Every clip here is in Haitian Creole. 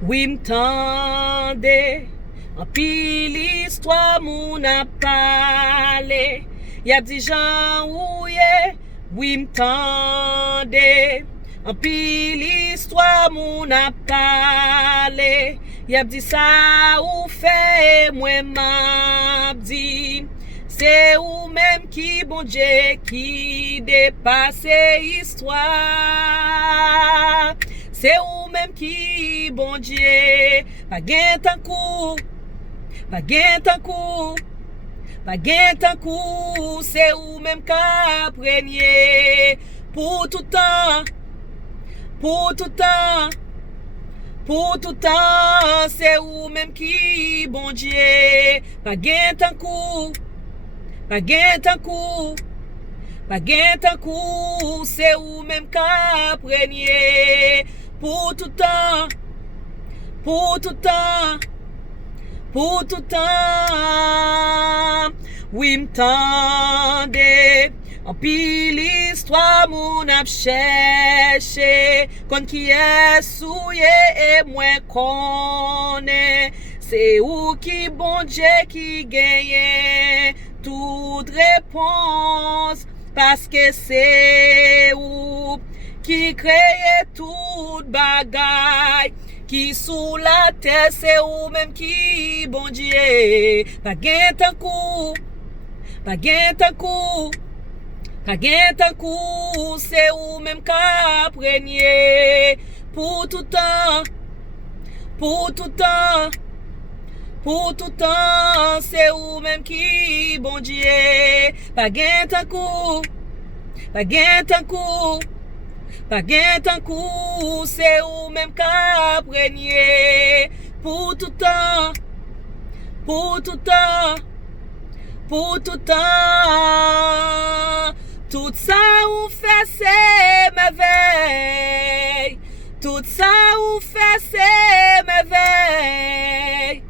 Oui m'tende, en pile histoire moun a parlé. Y'a dit Jean ouye, oui m'tende, en pile histoire moun a parlé. Y'a dit ça ou fait, moi m'a dit. C'est ou même qui bon Dieu qui dépasse histoire. C'est ou même qui bon Dieu. Pas gain tan kou, pas gain tan kou, pas gain tan kou. C'est ou même qu'a prenier pour tout temps, pour tout temps. Pour tout temps, c'est ou même qui bon Dieu. Pas gain tan kou, pas gain tan kou, pas gain tan kou. C'est ou même qu'a prenier pour tout temps, pour tout temps, pour tout temps. Oui m'tende, en pile histoire moun ap cherché, kon qui est souillé et moins connaît. C'est ou qui bon Dieu qui gagne toute réponse, parce que c'est ou qui crée toute bagaille, qui sous la terre, c'est ou même qui bon Dieu. Pas gain tan kou, pas gain tan kou, pas gain tan kou. C'est ou même qu'a prenier pour tout temps, pour tout temps, pour tout temps. C'est ou même qui bon Dieu. Pas gain tan kou, pas gain tan kou, pas gain tan kou. C'est ou même qu'a prenier pour tout temps, pour tout temps, pour tout temps. Tout ça ou fait c'est merveille, tout ça ou fait c'est merveille,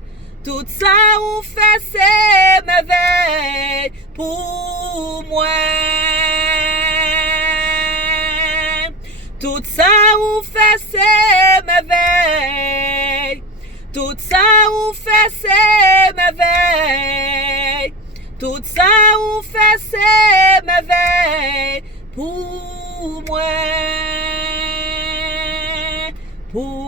tout ça ou fait c'est merveille pour moi. Tout ça ou fait c'est merveille, tout ça ou fait c'est merveille, tout ça ou fait c'est merveille pour moi, pour